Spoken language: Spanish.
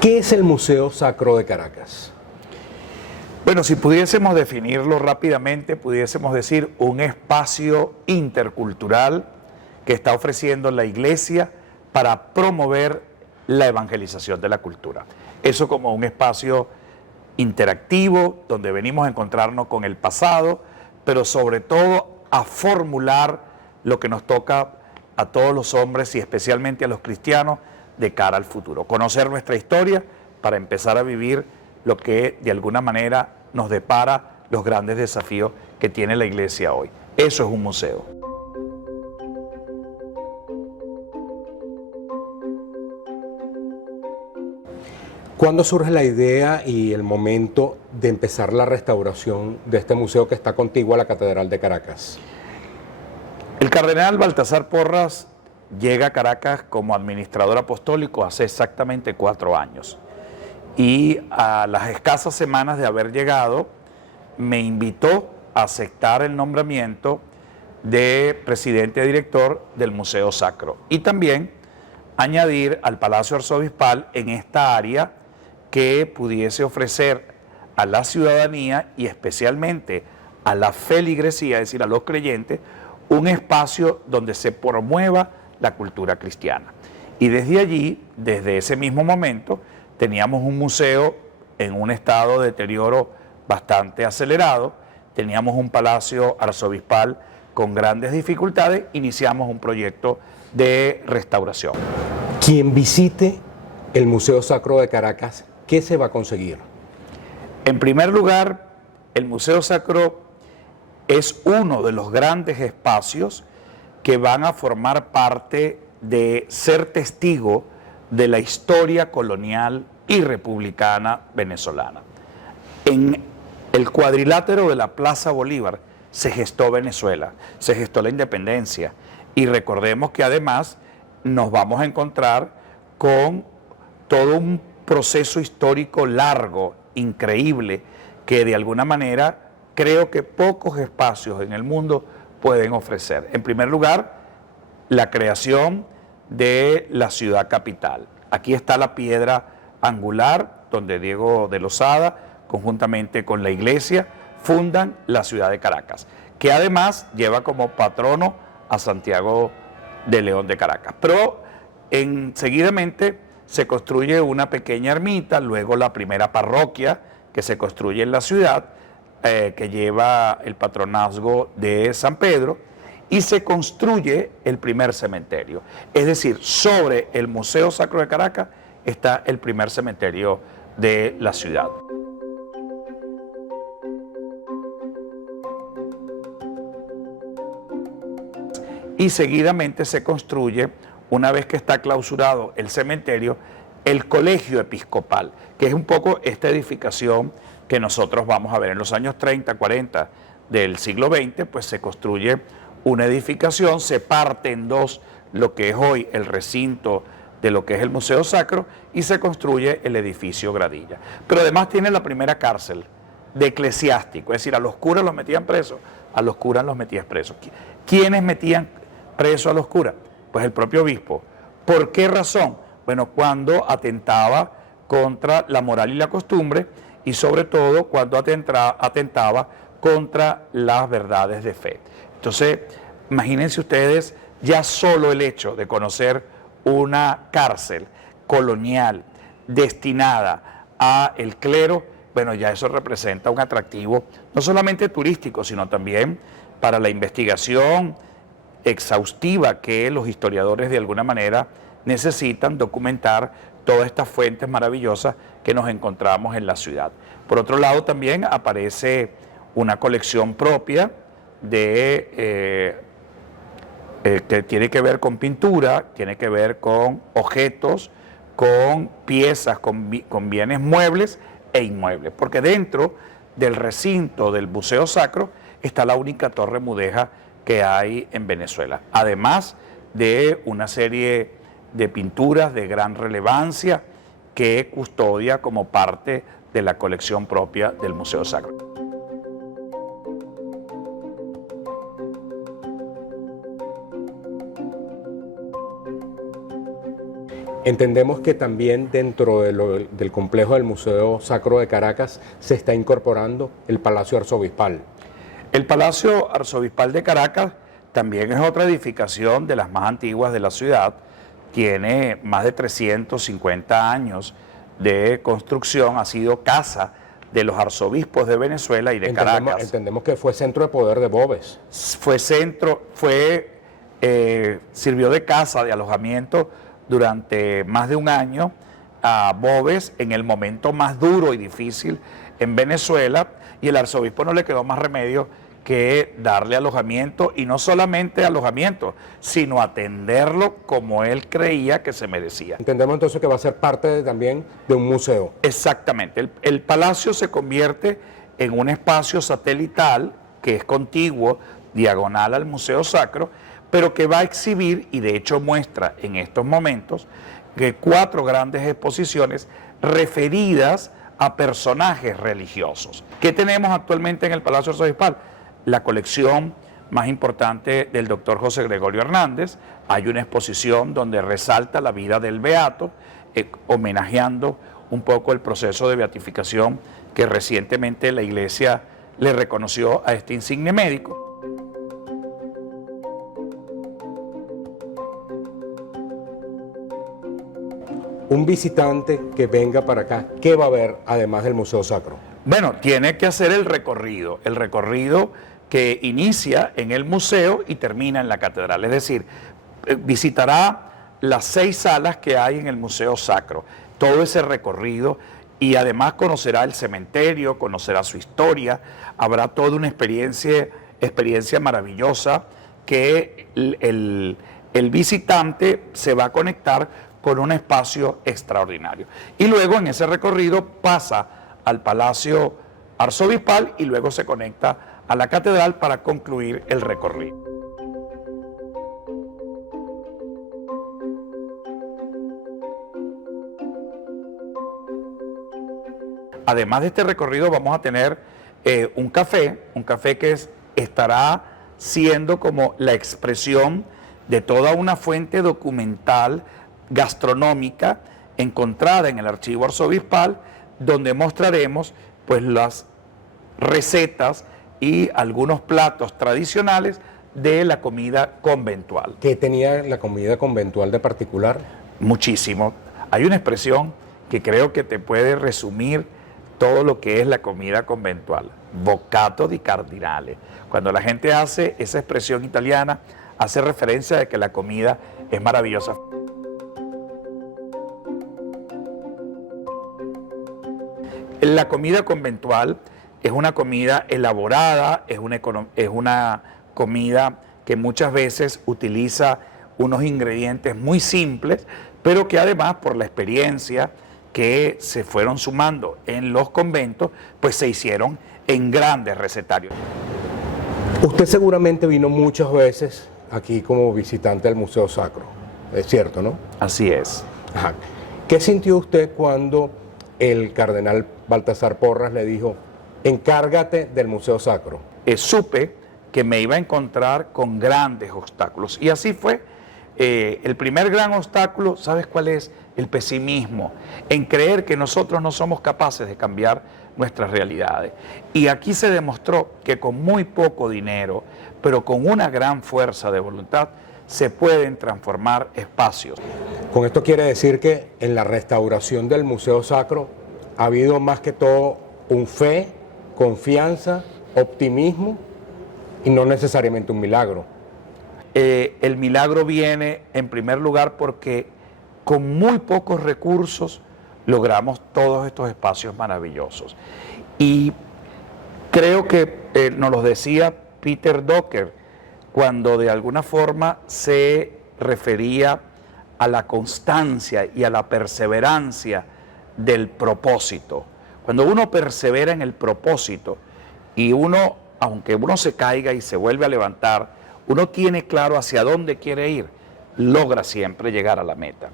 ¿Qué es el Museo Sacro de Caracas? Bueno, si pudiésemos definirlo rápidamente, pudiésemos decir un espacio intercultural que está ofreciendo la Iglesia para promover la evangelización de la cultura. Eso como un espacio interactivo, donde venimos a encontrarnos con el pasado, pero sobre todo a formular lo que nos toca a todos los hombres y especialmente a los cristianos de cara al futuro. Conocer nuestra historia para empezar a vivir lo que de alguna manera nos depara los grandes desafíos que tiene la Iglesia hoy. Eso es un museo. ¿Cuándo surge la idea y el momento de empezar la restauración de este museo que está contiguo a la Catedral de Caracas? El cardenal Baltasar Porras llega a Caracas como administrador apostólico hace exactamente 4 años. Y a las escasas semanas de haber llegado, me invitó a aceptar el nombramiento de presidente director del Museo Sacro. Y también añadir al Palacio Arzobispal en esta área que pudiese ofrecer a la ciudadanía y especialmente a la feligresía, es decir, a los creyentes, un espacio donde se promueva la cultura cristiana. Y desde allí, desde ese mismo momento, teníamos un museo en un estado de deterioro bastante acelerado, teníamos un palacio arzobispal con grandes dificultades, iniciamos un proyecto de restauración. Quien visite el Museo Sacro de Caracas, ¿qué se va a conseguir? En primer lugar, el Museo Sacro es uno de los grandes espacios que van a formar parte de ser testigo de la historia colonial y republicana venezolana. En el cuadrilátero de la Plaza Bolívar se gestó Venezuela, se gestó la independencia, y recordemos que además nos vamos a encontrar con todo un proceso histórico largo, increíble, que de alguna manera creo que pocos espacios en el mundo pueden ofrecer. En primer lugar, la creación de la ciudad capital. Aquí está la piedra angular donde Diego de Lozada, conjuntamente con la iglesia, fundan la ciudad de Caracas, que además lleva como patrono a Santiago de León de Caracas. Pero seguidamente se construye una pequeña ermita, luego la primera parroquia que se construye en la ciudad, que lleva el patronazgo de San Pedro, y se construye el primer cementerio. Es decir, sobre el Museo Sacro de Caracas está el primer cementerio de la ciudad. Y seguidamente se construye, una vez que está clausurado el cementerio, el colegio episcopal, que es un poco esta edificación que nosotros vamos a ver en los años 30, 40 del siglo XX, pues se construye una edificación, se parte en dos lo que es hoy el recinto de lo que es el Museo Sacro y se construye el edificio Gradilla. Pero además tiene la primera cárcel de eclesiástico, es decir, a los curas los metían presos, a los curas los metían presos. ¿Quiénes metían presos a los curas? Pues el propio obispo. ¿Por qué razón? Bueno, cuando atentaba contra la moral y la costumbre y sobre todo cuando atentaba contra las verdades de fe. Entonces, imagínense ustedes ya solo el hecho de conocer una cárcel colonial destinada a el clero, bueno, ya eso representa un atractivo no solamente turístico, sino también para la investigación exhaustiva que los historiadores de alguna manera necesitan documentar todas estas fuentes maravillosas que nos encontramos en la ciudad. Por otro lado, también aparece una colección propia que tiene que ver con pintura, tiene que ver con objetos, con piezas, con bienes muebles e inmuebles, porque dentro del recinto del Museo Sacro está la única torre mudéjar que hay en Venezuela, además de una serie de pinturas de gran relevancia que custodia como parte de la colección propia del Museo Sacro. Entendemos que también dentro del complejo del Museo Sacro de Caracas se está incorporando el Palacio Arzobispal. El Palacio Arzobispal de Caracas también es otra edificación de las más antiguas de la ciudad. Tiene más de 350 años de construcción, ha sido casa de los arzobispos de Venezuela y de Caracas. Entendemos que fue centro de poder de Boves. Sirvió de casa, de alojamiento durante más de un año a Boves en el momento más duro y difícil en Venezuela, y el arzobispo no le quedó más remedio que darle alojamiento, y no solamente alojamiento, sino atenderlo como él creía que se merecía. Entendemos entonces que va a ser parte también de un museo. Exactamente, el palacio se convierte en un espacio satelital que es contiguo, diagonal al Museo Sacro, pero que va a exhibir, y de hecho muestra en estos momentos, que 4 grandes exposiciones referidas a personajes religiosos. ¿Qué tenemos actualmente en el Palacio Arzobispal? La colección más importante del doctor José Gregorio Hernández. Hay una exposición donde resalta la vida del beato, homenajeando un poco el proceso de beatificación que recientemente la Iglesia le reconoció a este insigne médico. Un visitante que venga para acá, ¿qué va a ver además del Museo Sacro? Bueno, tiene que hacer el recorrido que inicia en el museo y termina en la catedral, es decir, visitará las 6 salas que hay en el Museo Sacro, todo ese recorrido, y además conocerá el cementerio, conocerá su historia, habrá toda una experiencia maravillosa que el visitante se va a conectar con un espacio extraordinario. Y luego en ese recorrido pasa al Palacio Arzobispal y luego se conecta a la catedral para concluir el recorrido. Además de este recorrido vamos a tener un café que estará siendo como la expresión de toda una fuente documental gastronómica encontrada en el archivo arzobispal, donde mostraremos pues las recetas y algunos platos tradicionales de la comida conventual. ¿Qué tenía la comida conventual de particular? Muchísimo. Hay una expresión que creo que te puede resumir todo lo que es la comida conventual: bocato di cardinale. Cuando la gente hace esa expresión italiana, hace referencia de que la comida es maravillosa. La comida conventual es una comida elaborada, es una comida que muchas veces utiliza unos ingredientes muy simples, pero que además, por la experiencia que se fueron sumando en los conventos, pues se hicieron en grandes recetarios. Usted seguramente vino muchas veces aquí como visitante del Museo Sacro, es cierto, ¿no? Así es. Ajá. ¿Qué sintió usted cuando el cardenal Baltasar Porras le dijo: encárgate del Museo Sacro? Supe que me iba a encontrar con grandes obstáculos, y así fue. El primer gran obstáculo, ¿sabes cuál es? El pesimismo, en creer que nosotros no somos capaces de cambiar nuestras realidades. Y aquí se demostró que con muy poco dinero, pero con una gran fuerza de voluntad, se pueden transformar espacios. Con esto quiere decir que en la restauración del Museo Sacro ha habido más que todo un fe, confianza, optimismo y no necesariamente un milagro. El milagro viene en primer lugar porque con muy pocos recursos logramos todos estos espacios maravillosos. Y creo que nos lo decía Peter Drucker cuando de alguna forma se refería a la constancia y a la perseverancia del propósito. Cuando uno persevera en el propósito y uno, aunque uno se caiga y se vuelve a levantar, uno tiene claro hacia dónde quiere ir, logra siempre llegar a la meta.